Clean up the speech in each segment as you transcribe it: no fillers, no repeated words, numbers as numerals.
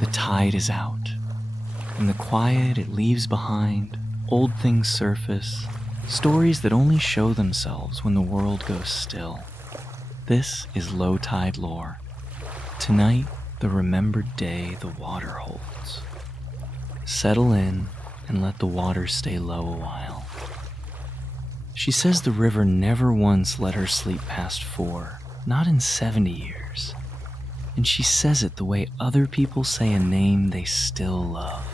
The tide is out. In the quiet it leaves behind, old things surface, stories that only show themselves when the world goes still. This is low tide lore. Tonight, the remembered day the water holds. Settle in and let the water stay low a while. She says the river never once let her sleep past 4, not in 70 years. And she says it the way other people say a name they still love.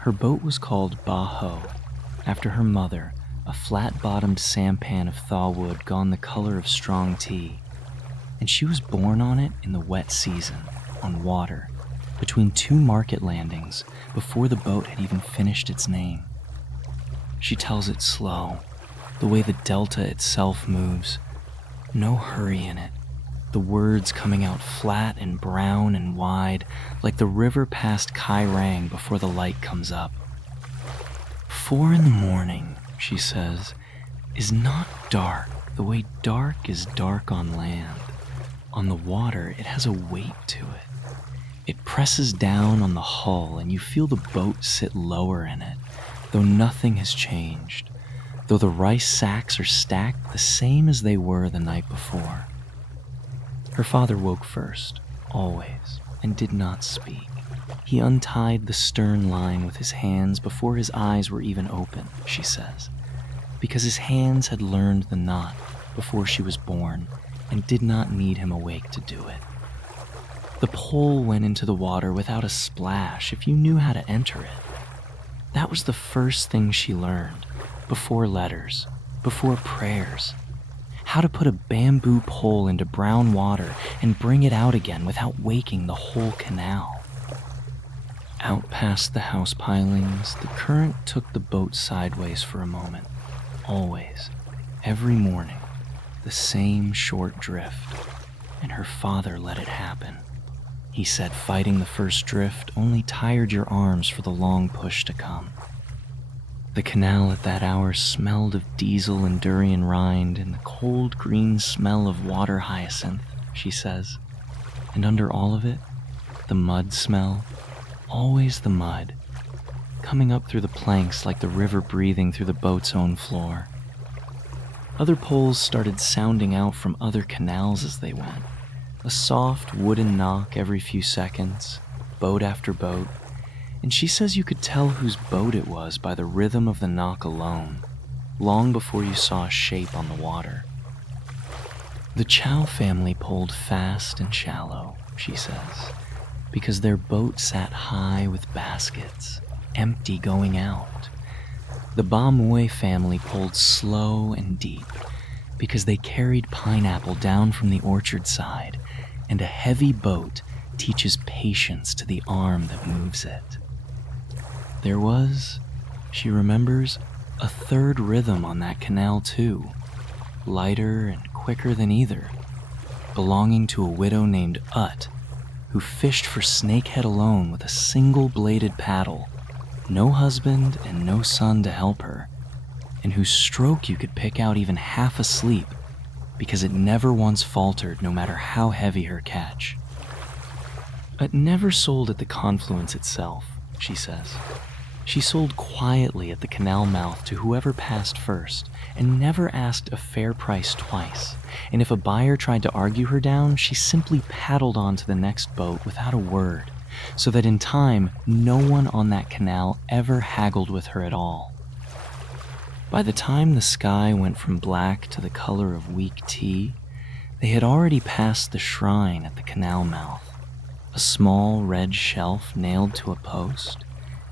Her boat was called Ba Ho, after her mother, a flat-bottomed sampan of thaw wood gone the color of strong tea. And she was born on it in the wet season, on water, between 2 market landings before the boat had even finished its name. She tells it slow, the way the delta itself moves. No hurry in it. The words coming out flat and brown and wide, like the river past Cai Rang before the light comes up. 4 in the morning, she says, is not dark the way dark is dark on land. On the water, it has a weight to it. It presses down on the hull and you feel the boat sit lower in it, though nothing has changed, though the rice sacks are stacked the same as they were the night before. Her father woke first, always, and did not speak. He untied the stern line with his hands before his eyes were even open, she says, because his hands had learned the knot before she was born and did not need him awake to do it. The pole went into the water without a splash if you knew how to enter it. That was the first thing she learned, before letters, before prayers. How to put a bamboo pole into brown water and bring it out again without waking the whole canal. Out past the house pilings, the current took the boat sideways for a moment. Always, every morning, the same short drift, and her father let it happen. He said fighting the first drift only tired your arms for the long push to come. The canal at that hour smelled of diesel and durian rind and the cold green smell of water hyacinth, she says. And under all of it, the mud smell, always the mud, coming up through the planks like the river breathing through the boat's own floor. Other poles started sounding out from other canals as they went, a soft wooden knock every few seconds, boat after boat, and she says you could tell whose boat it was by the rhythm of the knock alone, long before you saw a shape on the water. The Chow family poled fast and shallow, she says, because their boat sat high with baskets, empty going out. The Ba Mui family poled slow and deep, because they carried pineapple down from the orchard side, and a heavy boat teaches patience to the arm that moves it. There was, she remembers, a third rhythm on that canal too, lighter and quicker than either, belonging to a widow named Ut, who fished for snakehead alone with a single-bladed paddle, no husband and no son to help her, and whose stroke you could pick out even half asleep because it never once faltered no matter how heavy her catch. Ut never sold at the confluence itself, she says. She sold quietly at the canal mouth to whoever passed first, and never asked a fair price twice, and if a buyer tried to argue her down, she simply paddled on to the next boat without a word, so that in time, no one on that canal ever haggled with her at all. By the time the sky went from black to the color of weak tea, they had already passed the shrine at the canal mouth, a small red shelf nailed to a post,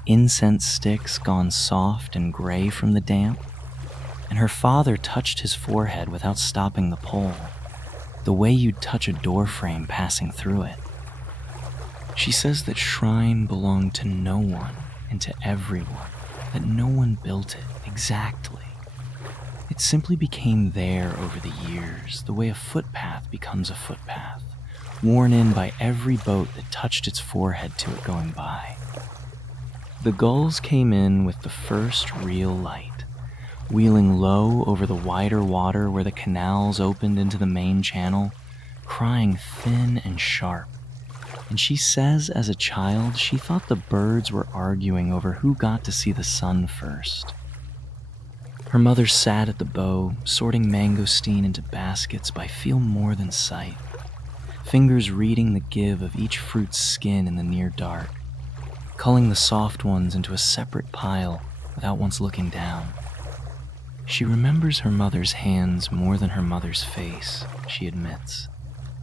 incense sticks gone soft and gray from the damp, and her father touched his forehead without stopping the pole, the way you'd touch a door frame passing through it. She says that shrine belonged to no one and to everyone, that no one built it exactly. It simply became there over the years, the way a footpath becomes a footpath, worn in by every boat that touched its forehead to it going by. The gulls came in with the first real light, wheeling low over the wider water where the canals opened into the main channel, crying thin and sharp, and she says as a child she thought the birds were arguing over who got to see the sun first. Her mother sat at the bow, sorting mangosteen into baskets by feel more than sight, fingers reading the give of each fruit's skin in the near dark, culling the soft ones into a separate pile without once looking down. She remembers her mother's hands more than her mother's face, she admits,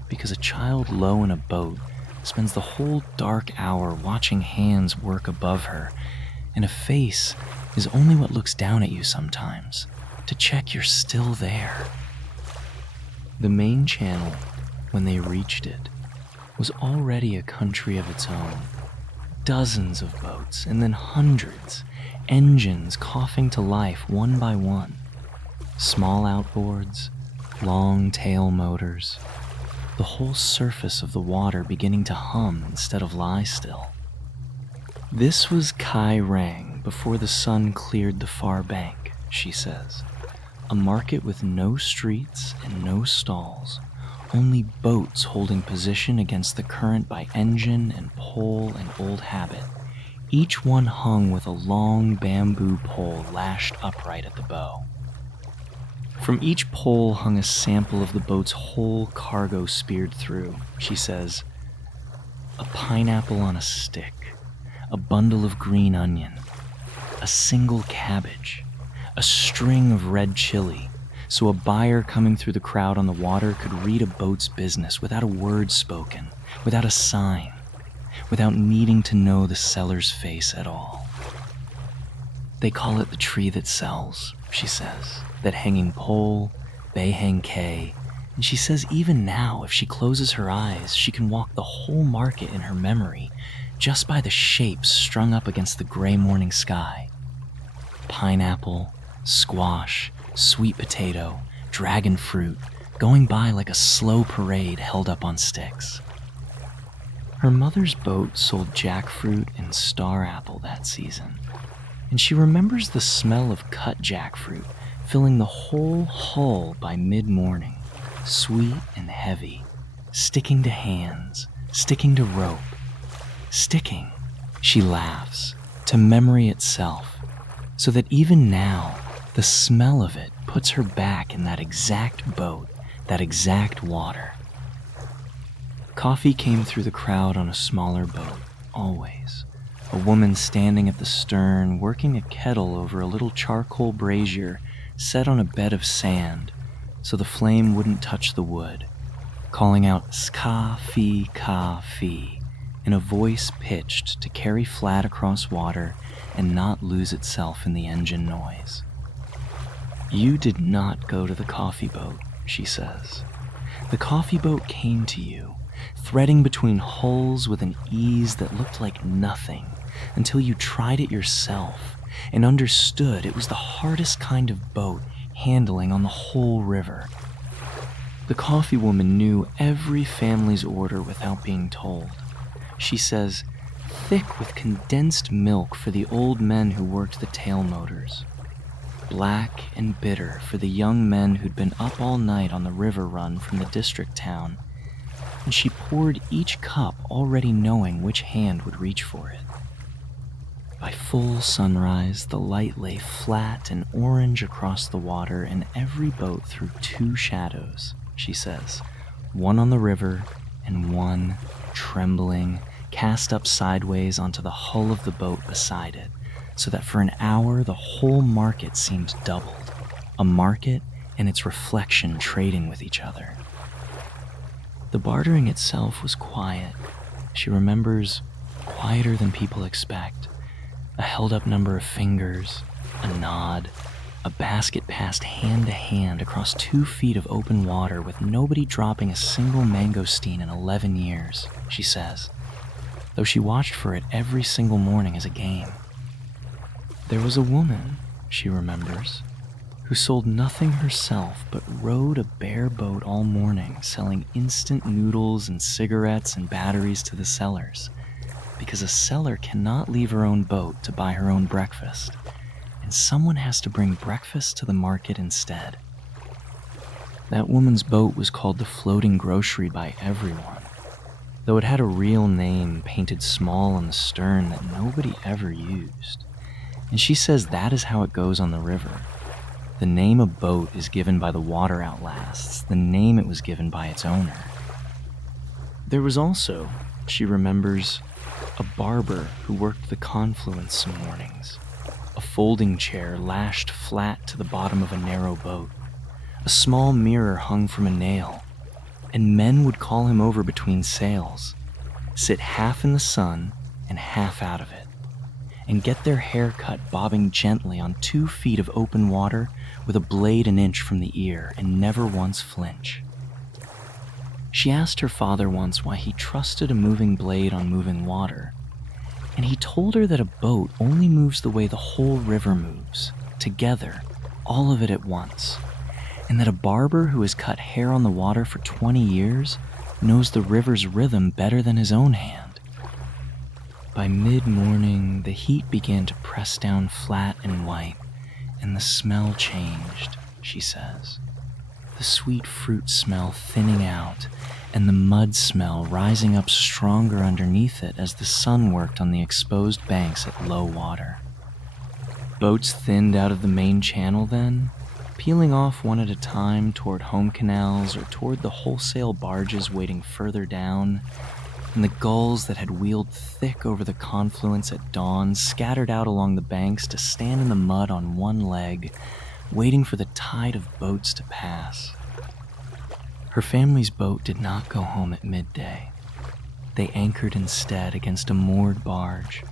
because a child low in a boat spends the whole dark hour watching hands work above her, and a face is only what looks down at you sometimes, to check you're still there. The main channel, when they reached it, was already a country of its own. Dozens of boats, and then hundreds, engines coughing to life one by one. Small outboards, long tail motors, the whole surface of the water beginning to hum instead of lie still. This was Cai Rang before the sun cleared the far bank, she says. A market with no streets and no stalls, only boats holding position against the current by engine and pole and old habit, each one hung with a long bamboo pole lashed upright at the bow. From each pole hung a sample of the boat's whole cargo speared through, she says. A pineapple on a stick, a bundle of green onion, a single cabbage, a string of red chili, so a buyer coming through the crowd on the water could read a boat's business without a word spoken, without a sign, without needing to know the seller's face at all. They call it the tree that sells, she says, that hanging pole, they hang K, and she says even now, if she closes her eyes, she can walk the whole market in her memory just by the shapes strung up against the gray morning sky. Pineapple, squash, sweet potato, dragon fruit, going by like a slow parade held up on sticks. Her mother's boat sold jackfruit and star apple that season, and she remembers the smell of cut jackfruit filling the whole hull by mid-morning, sweet and heavy, sticking to hands, sticking to rope, sticking, she laughs, to memory itself, so that even now, the smell of it puts her back in that exact boat, that exact water. Coffee came through the crowd on a smaller boat, always. A woman standing at the stern, working a kettle over a little charcoal brazier set on a bed of sand so the flame wouldn't touch the wood, calling out ska-fee, ka-fee in a voice pitched to carry flat across water and not lose itself in the engine noise. You did not go to the coffee boat, she says. The coffee boat came to you, threading between hulls with an ease that looked like nothing until you tried it yourself and understood it was the hardest kind of boat handling on the whole river. The coffee woman knew every family's order without being told. She says, thick with condensed milk for the old men who worked the tail motors, black and bitter for the young men who'd been up all night on the river run from the district town, and she poured each cup already knowing which hand would reach for it. By full sunrise, the light lay flat and orange across the water, and every boat threw two shadows, she says, one on the river and one, trembling, cast up sideways onto the hull of the boat beside it, so that for an hour the whole market seemed doubled, a market and its reflection trading with each other. The bartering itself was quiet. She remembers, quieter than people expect. A held-up number of fingers, a nod, a basket passed hand to hand across 2 feet of open water with nobody dropping a single mangosteen in 11 years, she says, though she watched for it every single morning as a game. There was a woman, she remembers, who sold nothing herself but rowed a bare boat all morning selling instant noodles and cigarettes and batteries to the sellers, because a seller cannot leave her own boat to buy her own breakfast, and someone has to bring breakfast to the market instead. That woman's boat was called the Floating Grocery by everyone, though it had a real name painted small on the stern that nobody ever used. And she says that is how it goes on the river. The name a boat is given by the water outlasts the name it was given by its owner. There was also, she remembers, a barber who worked the confluence some mornings. A folding chair lashed flat to the bottom of a narrow boat. A small mirror hung from a nail, and men would call him over between sails, sit half in the sun and half out of it, and get their hair cut bobbing gently on 2 feet of open water with a blade an inch from the ear and never once flinch. She asked her father once why he trusted a moving blade on moving water, and he told her that a boat only moves the way the whole river moves, together, all of it at once, and that a barber who has cut hair on the water for 20 years knows the river's rhythm better than his own hand. By mid-morning, the heat began to press down flat and white, and the smell changed, she says. The sweet fruit smell thinning out, and the mud smell rising up stronger underneath it as the sun worked on the exposed banks at low water. Boats thinned out of the main channel then, peeling off one at a time toward home canals or toward the wholesale barges waiting further down, and the gulls that had wheeled thick over the confluence at dawn scattered out along the banks to stand in the mud on one leg, waiting for the tide of boats to pass. Her family's boat did not go home at midday. They anchored instead against a moored barge,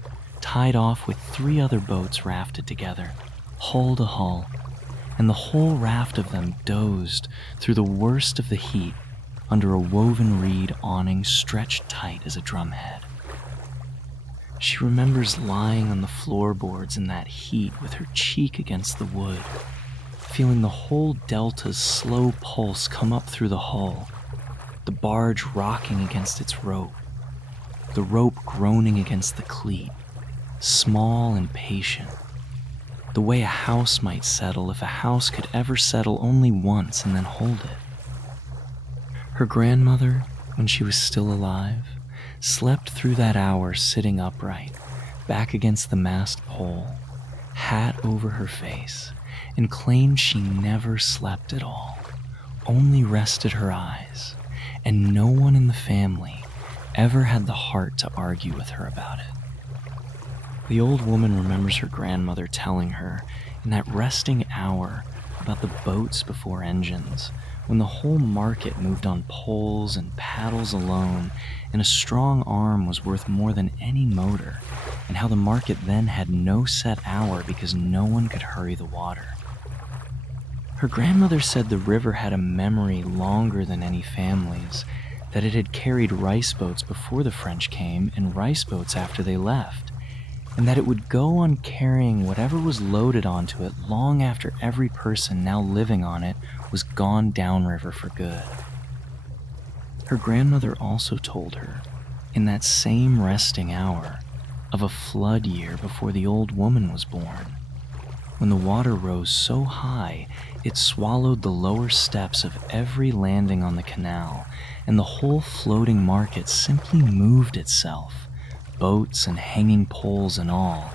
tied off with 3 other boats rafted together, hull to hull, and the whole raft of them dozed through the worst of the heat under a woven reed awning stretched tight as a drumhead. She remembers lying on the floorboards in that heat with her cheek against the wood, feeling the whole delta's slow pulse come up through the hull, the barge rocking against its rope, the rope groaning against the cleat, small and patient, the way a house might settle if a house could ever settle only once and then hold it. Her grandmother, when she was still alive, slept through that hour sitting upright, back against the mast pole, hat over her face, and claimed she never slept at all, only rested her eyes, and no one in the family ever had the heart to argue with her about it. The old woman remembers her grandmother telling her in that resting hour about the boats before engines, when the whole market moved on poles and paddles alone, and a strong arm was worth more than any motor, and how the market then had no set hour because no one could hurry the water. Her grandmother said the river had a memory longer than any family's, that it had carried rice boats before the French came and rice boats after they left, and that it would go on carrying whatever was loaded onto it long after every person now living on it was gone downriver for good. Her grandmother also told her, in that same resting hour, of a flood year before the old woman was born, when the water rose so high it swallowed the lower steps of every landing on the canal, and the whole floating market simply moved itself, boats and hanging poles and all,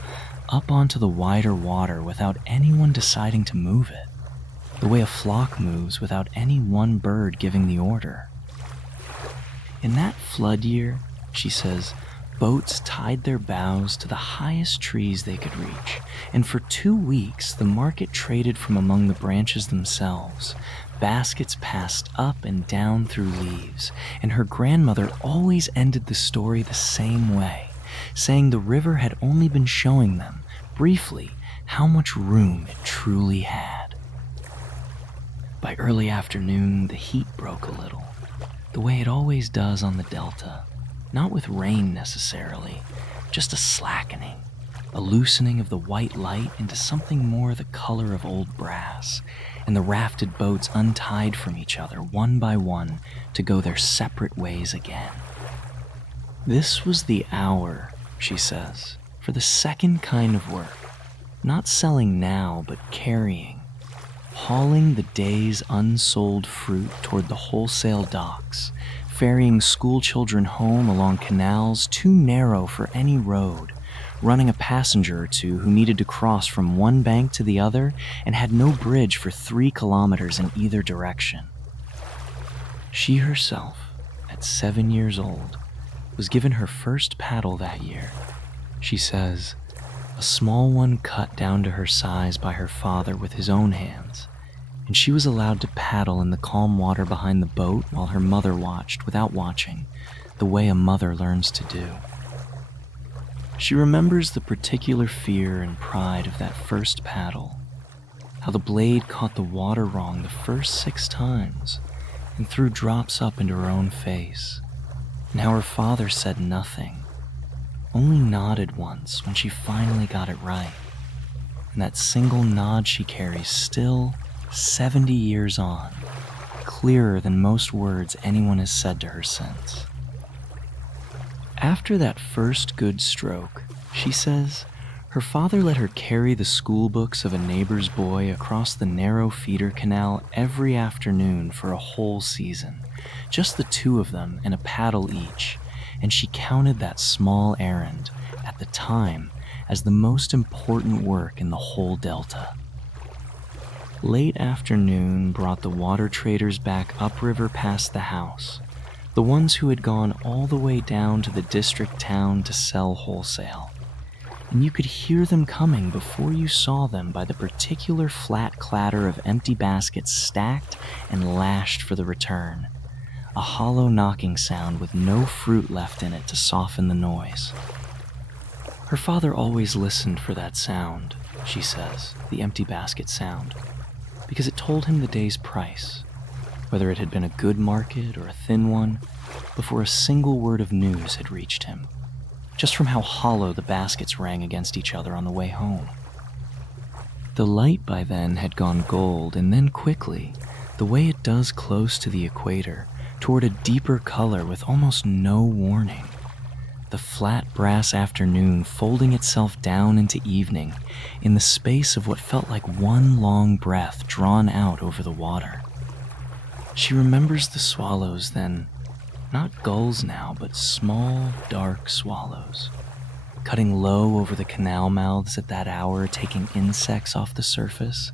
up onto the wider water without anyone deciding to move it, the way a flock moves without any one bird giving the order. In that flood year, she says, boats tied their bows to the highest trees they could reach, and for 2 weeks the market traded from among the branches themselves. Baskets passed up and down through leaves, and her grandmother always ended the story the same way, saying the river had only been showing them, briefly, how much room it truly had. By early afternoon, the heat broke a little, the way it always does on the delta, not with rain necessarily, just a slackening, a loosening of the white light into something more the color of old brass, and the rafted boats untied from each other one by one to go their separate ways again. This was the hour, she says, for the second kind of work, not selling now but carrying, hauling the day's unsold fruit toward the wholesale docks, ferrying school children home along canals too narrow for any road, running a passenger or two who needed to cross from one bank to the other and had no bridge for 3 kilometers in either direction. She herself, at 7 years old, was given her first paddle that year. She says, a small one cut down to her size by her father with his own hands, and she was allowed to paddle in the calm water behind the boat while her mother watched without watching, the way a mother learns to do. She remembers the particular fear and pride of that first paddle, how the blade caught the water wrong the first 6 times and threw drops up into her own face, and how her father said nothing, only nodded once when she finally got it right. And that single nod she carries still, 70 years on, clearer than most words anyone has said to her since. After that first good stroke, she says, her father let her carry the school books of a neighbor's boy across the narrow feeder canal every afternoon for a whole season, just the 2 of them and a paddle each, and she counted that small errand, at the time, as the most important work in the whole delta. Late afternoon brought the water traders back upriver past the house, the ones who had gone all the way down to the district town to sell wholesale. And you could hear them coming before you saw them by the particular flat clatter of empty baskets stacked and lashed for the return, a hollow knocking sound with no fruit left in it to soften the noise. Her father always listened for that sound, she says, the empty basket sound, because it told him the day's price, whether it had been a good market or a thin one, before a single word of news had reached him, just from how hollow the baskets rang against each other on the way home. The light by then had gone gold, and then quickly, the way it does close to the equator, toward a deeper color with almost no warning. The flat brass afternoon folding itself down into evening in the space of what felt like one long breath drawn out over the water. She remembers the swallows then, not gulls now, but small, dark swallows, cutting low over the canal mouths at that hour, taking insects off the surface,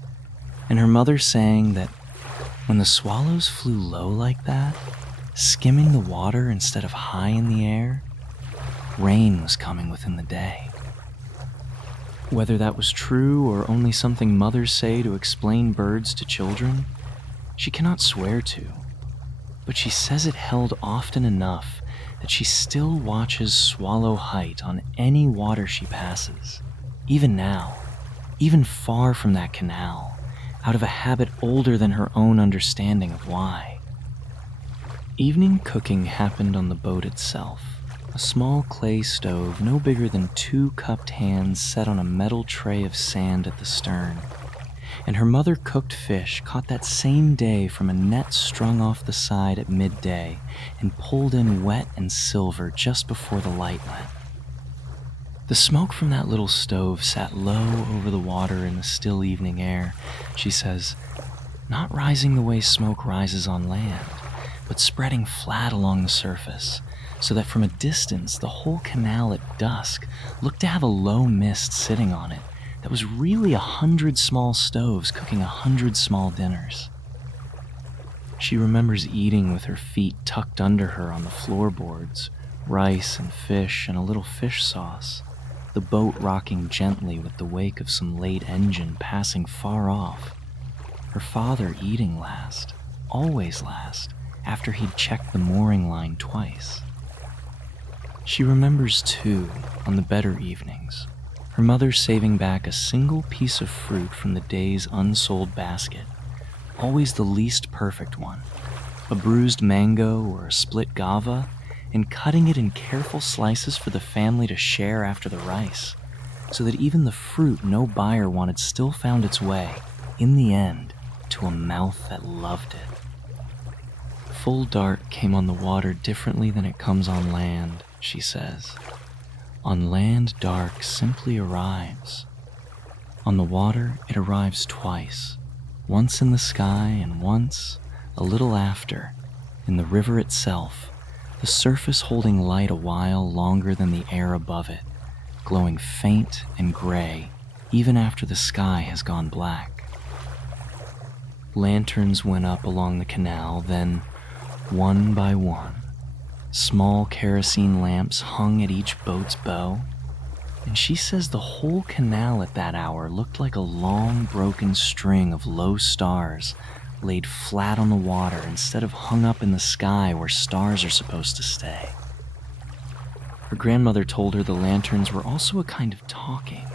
and her mother saying that when the swallows flew low like that, skimming the water instead of high in the air, rain was coming within the day. Whether that was true or only something mothers say to explain birds to children, she cannot swear to, but she says it held often enough that she still watches swallow height on any water she passes, even now, even far from that canal, out of a habit older than her own understanding of why. Evening cooking happened on the boat itself, a small clay stove no bigger than 2 cupped hands set on a metal tray of sand at the stern, and her mother cooked fish caught that same day from a net strung off the side at midday and pulled in wet and silver just before the light went. The smoke from that little stove sat low over the water in the still evening air, she says, not rising the way smoke rises on land, but spreading flat along the surface, so that from a distance the whole canal at dusk looked to have a low mist sitting on it that was really 100 small stoves cooking 100 small dinners. She remembers eating with her feet tucked under her on the floorboards, rice and fish and a little fish sauce, the boat rocking gently with the wake of some late engine passing far off, her father eating last, always last, after he'd checked the mooring line twice. She remembers, too, on the better evenings, her mother saving back a single piece of fruit from the day's unsold basket, always the least perfect one, a bruised mango or a split guava, and cutting it in careful slices for the family to share after the rice, so that even the fruit no buyer wanted still found its way, in the end, to a mouth that loved it. Full dark came on the water differently than it comes on land, she says. On land, dark simply arrives. On the water, it arrives twice, once in the sky and once, a little after, in the river itself, the surface holding light a while longer than the air above it, glowing faint and gray even after the sky has gone black. Lanterns went up along the canal, then, one by one, small kerosene lamps hung at each boat's bow, and she says the whole canal at that hour looked like a long broken string of low stars laid flat on the water instead of hung up in the sky where stars are supposed to stay. Her grandmother told her the lanterns were also a kind of talking,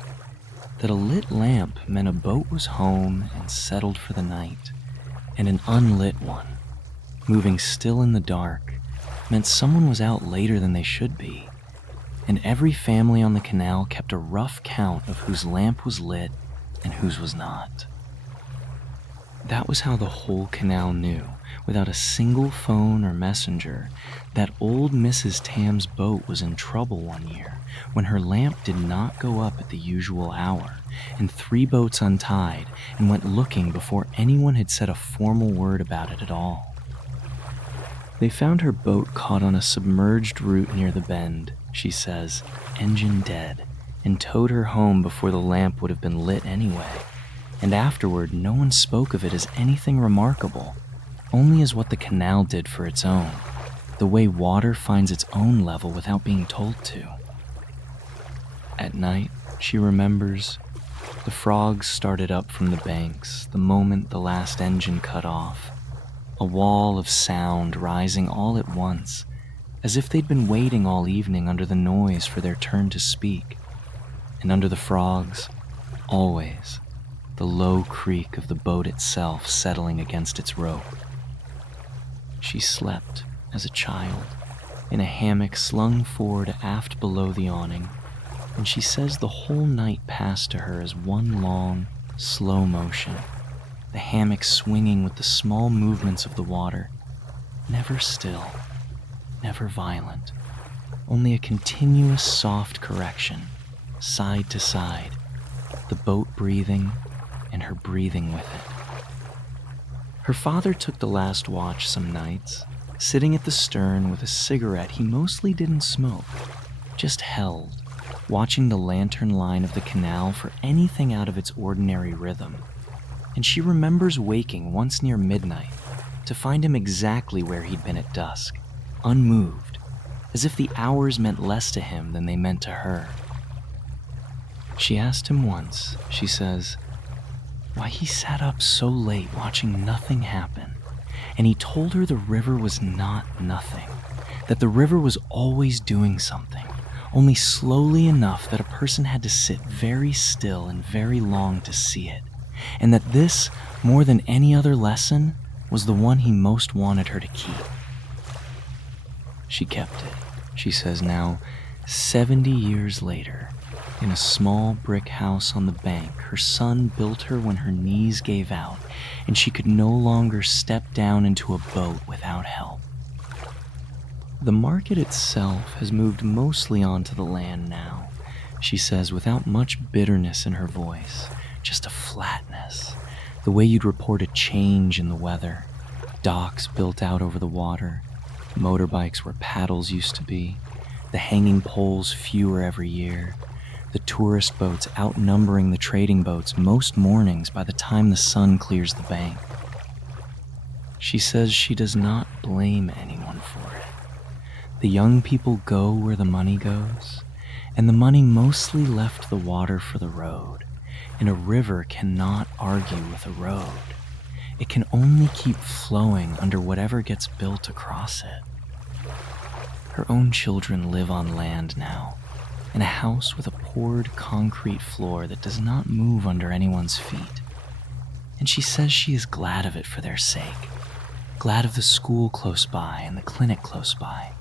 that a lit lamp meant a boat was home and settled for the night, and an unlit one, moving still in the dark, meant someone was out later than they should be, and every family on the canal kept a rough count of whose lamp was lit and whose was not. That was how the whole canal knew, without a single phone or messenger, that old Mrs. Tam's boat was in trouble one year when her lamp did not go up at the usual hour, and 3 boats untied and went looking before anyone had said a formal word about it at all. They found her boat caught on a submerged root near the bend, she says, engine dead, and towed her home before the lamp would have been lit anyway. And afterward, no one spoke of it as anything remarkable, only as what the canal did for its own, the way water finds its own level without being told to. At night, she remembers, the frogs started up from the banks the moment the last engine cut off, a wall of sound rising all at once, as if they'd been waiting all evening under the noise for their turn to speak, and under the frogs, always, the low creak of the boat itself settling against its rope. She slept, as a child, in a hammock slung forward aft below the awning, and she says the whole night passed to her as one long, slow motion, the hammock swinging with the small movements of the water, never still, never violent, only a continuous soft correction, side to side, the boat breathing and her breathing with it. Her father took the last watch some nights, sitting at the stern with a cigarette he mostly didn't smoke, just held, watching the lantern line of the canal for anything out of its ordinary rhythm. And she remembers waking once near midnight to find him exactly where he'd been at dusk, unmoved, as if the hours meant less to him than they meant to her. She asked him once, she says, why he sat up so late watching nothing happen, and he told her the river was not nothing, that the river was always doing something, only slowly enough that a person had to sit very still and very long to see it, and that this, more than any other lesson, was the one he most wanted her to keep. She kept it, she says now, 70 years later, in a small brick house on the bank her son built her when her knees gave out and she could no longer step down into a boat without help. The market itself has moved mostly onto the land now, she says without much bitterness in her voice, just a flatness, the way you'd report a change in the weather, docks built out over the water, motorbikes where paddles used to be, the hanging poles fewer every year, the tourist boats outnumbering the trading boats most mornings by the time the sun clears the bank. She says she does not blame anyone for it. The young people go where the money goes, and the money mostly left the water for the road, and a river cannot argue with a road. It can only keep flowing under whatever gets built across it. Her own children live on land now, in a house with a poured concrete floor that does not move under anyone's feet. And she says she is glad of it for their sake, glad of the school close by and the clinic close by,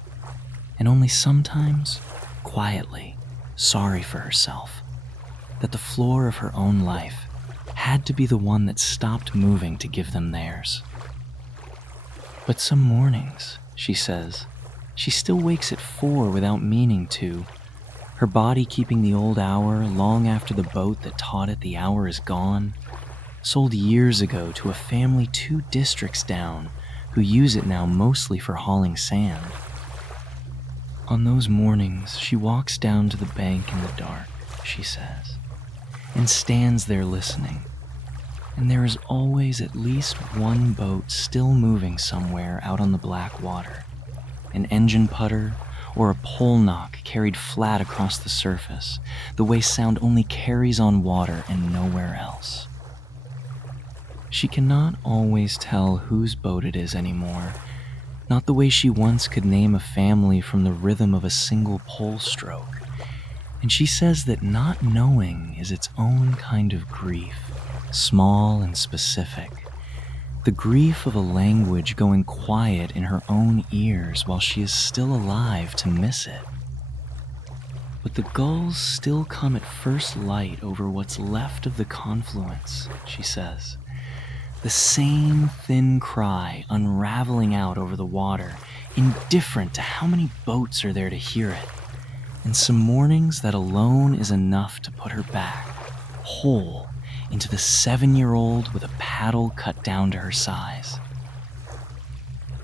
and only sometimes, quietly, sorry for herself, that the floor of her own life had to be the one that stopped moving to give them theirs. But some mornings, she says, she still wakes at 4 without meaning to, her body keeping the old hour long after the boat that taught it the hour is gone, sold years ago to a family 2 districts down who use it now mostly for hauling sand. On those mornings, she walks down to the bank in the dark, she says, and stands there listening. And there is always at least one boat still moving somewhere out on the black water, an engine putter or a pole knock carried flat across the surface, the way sound only carries on water and nowhere else. She cannot always tell whose boat it is anymore, not the way she once could name a family from the rhythm of a single pole stroke. And she says that not knowing is its own kind of grief, small and specific. The grief of a language going quiet in her own ears while she is still alive to miss it. But the gulls still come at first light over what's left of the confluence, she says. The same thin cry unraveling out over the water, indifferent to how many boats are there to hear it. And some mornings that alone is enough to put her back, whole, into the 7-year-old with a paddle cut down to her size.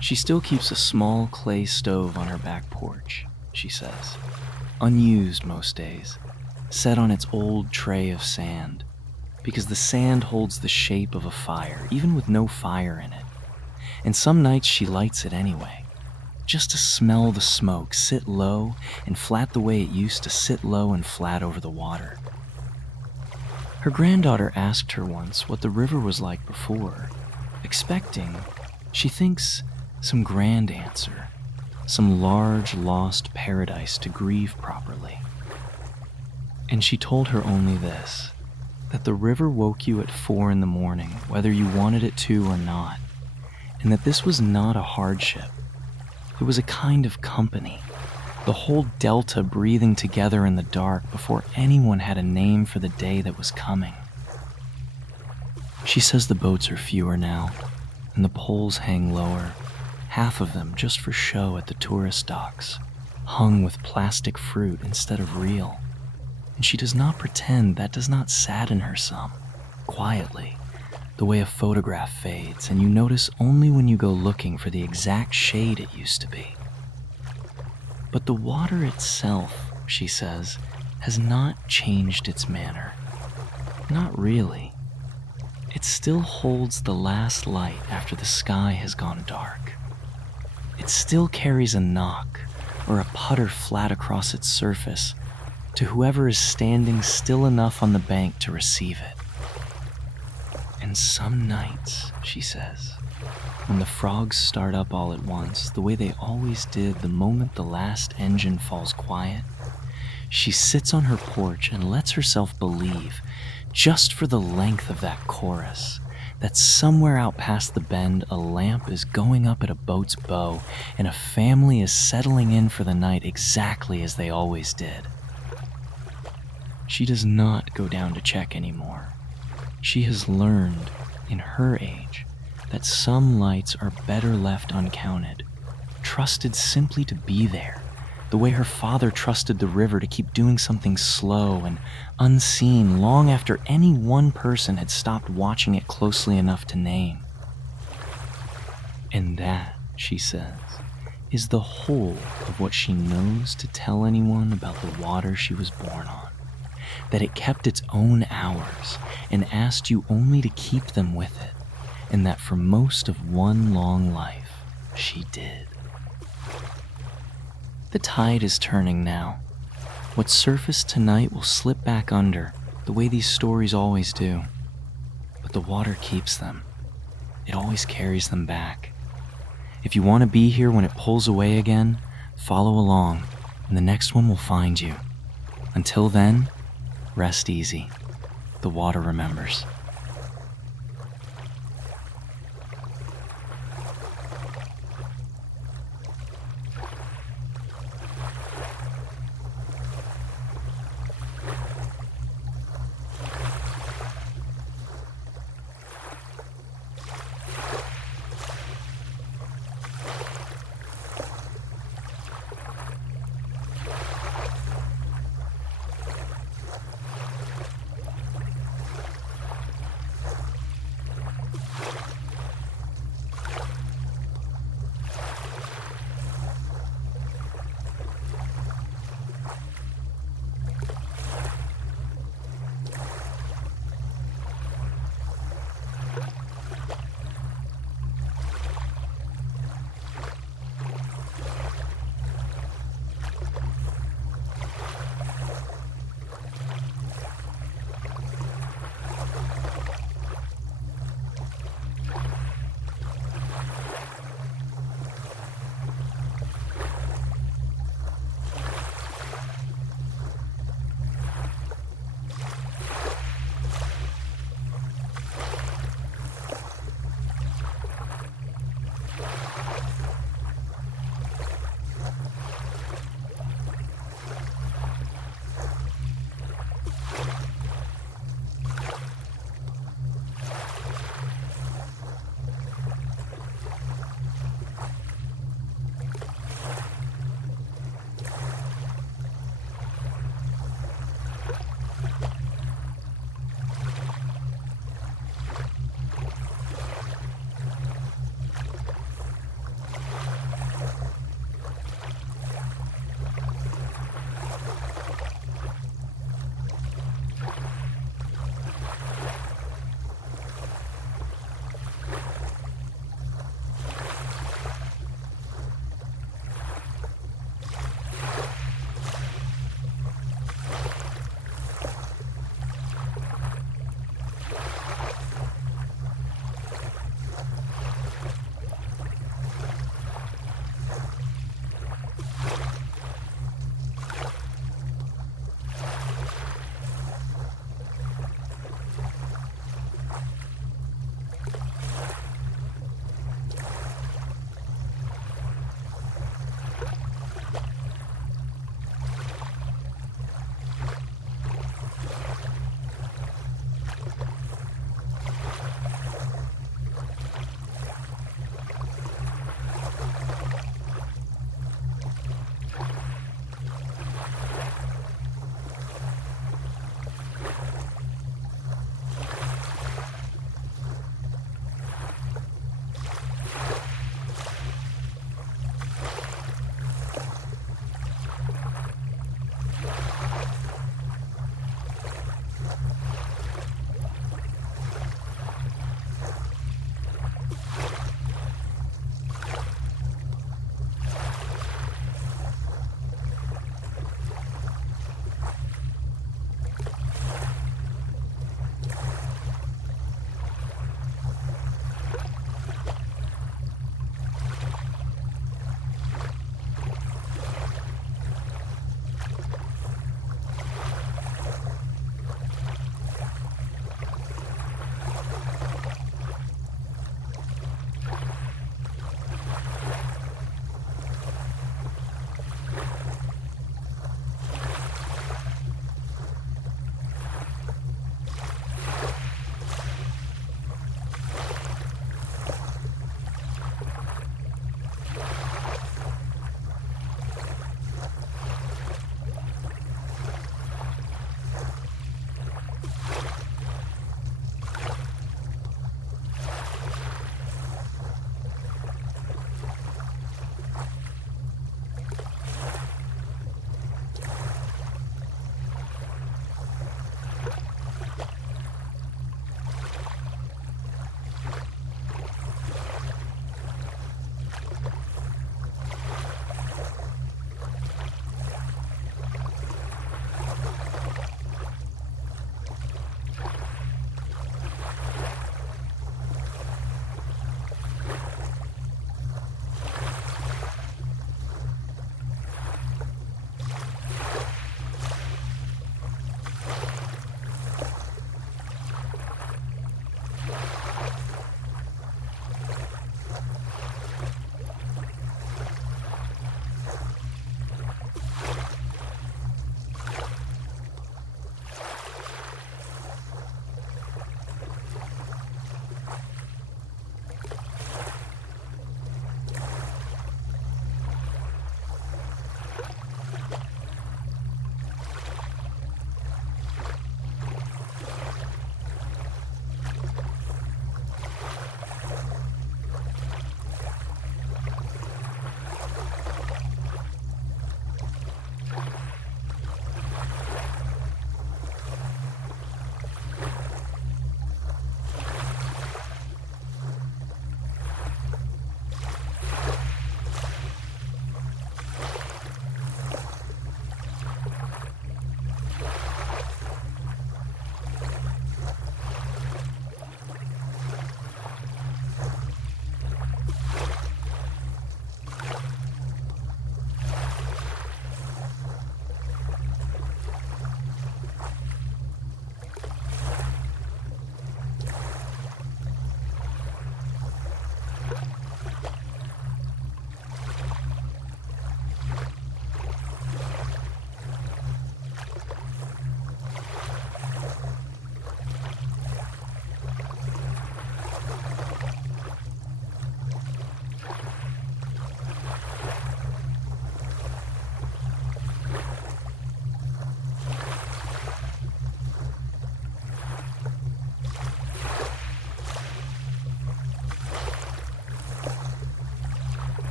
She still keeps a small clay stove on her back porch, she says, unused most days, set on its old tray of sand, because the sand holds the shape of a fire, even with no fire in it. And some nights she lights it anyway, just to smell the smoke sit low and flat the way it used to sit low and flat over the water. Her granddaughter asked her once what the river was like before, expecting, she thinks, some grand answer, some large lost paradise to grieve properly. And she told her only this, that the river woke you at 4 in the morning, whether you wanted it to or not, and that this was not a hardship. It was a kind of company, the whole delta breathing together in the dark before anyone had a name for the day that was coming. She says the boats are fewer now, and the poles hang lower, half of them just for show at the tourist docks, hung with plastic fruit instead of real. And she does not pretend that does not sadden her some, quietly, the way a photograph fades and you notice only when you go looking for the exact shade it used to be. But the water itself, she says, has not changed its manner. Not really. It still holds the last light after the sky has gone dark. It still carries a knock or a putter flat across its surface to whoever is standing still enough on the bank to receive it. And some nights, she says, when the frogs start up all at once, the way they always did the moment the last engine falls quiet, she sits on her porch and lets herself believe, just for the length of that chorus, that somewhere out past the bend a lamp is going up at a boat's bow and a family is settling in for the night exactly as they always did. She does not go down to check anymore. She has learned, in her age, that some lights are better left uncounted, trusted simply to be there, the way her father trusted the river to keep doing something slow and unseen long after any one person had stopped watching it closely enough to name. And that, she says, is the whole of what she knows to tell anyone about the water she was born on. That it kept its own hours and asked you only to keep them with it, and that for most of one long life, she did. The tide is turning now. What surfaced tonight will slip back under, the way these stories always do. But the water keeps them. It always carries them back. If you want to be here when it pulls away again, follow along, and the next one will find you. Until then, rest easy. The water remembers.